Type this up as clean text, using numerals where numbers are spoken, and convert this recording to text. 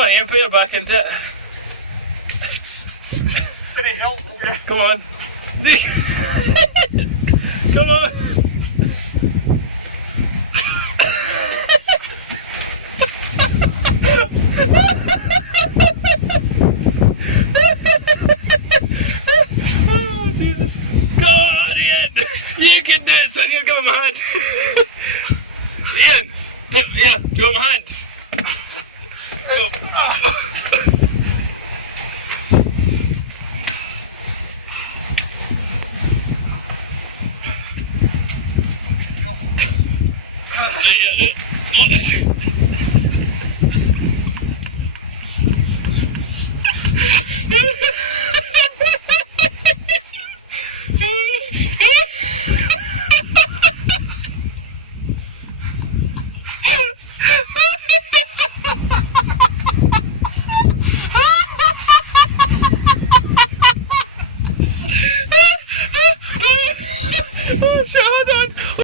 Come on, Ian, put your back into it. Come on. Come on. Oh, Jesus. Go on, Ian. You can do it, son. You give him a hand. Ian. Yeah, give him a hand. Oh, shit, hold on.